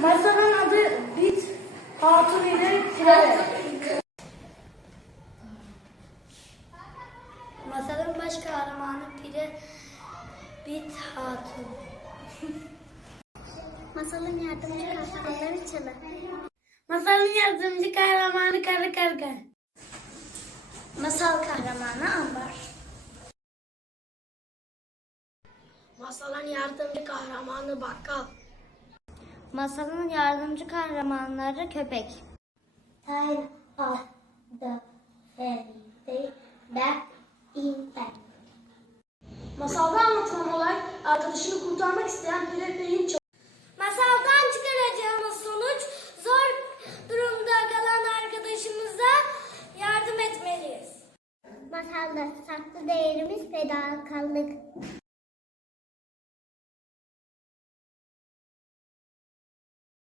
Masalın adı Bit Hatun ile Pire. Masalın baş kahramanı Pire Bit Hatun. Masalın yardımcı kahramanları Çalı. Masalın yardımcı kahramanı Karı Karga. Masal kahramanı Ambar. Masalın yardımcı kahramanı Bakkal. Masalın yardımcı kahramanları Köpek. Time of the fairy tale back in time. Masalda anlatılan olay arkadaşını kurtarmak isteyen Pire Bey'in Masaldan çıkaracağımız sonuç zor durumda kalan arkadaşımıza yardım etmeliyiz. Masalda saklı değerimiz fedakarlık.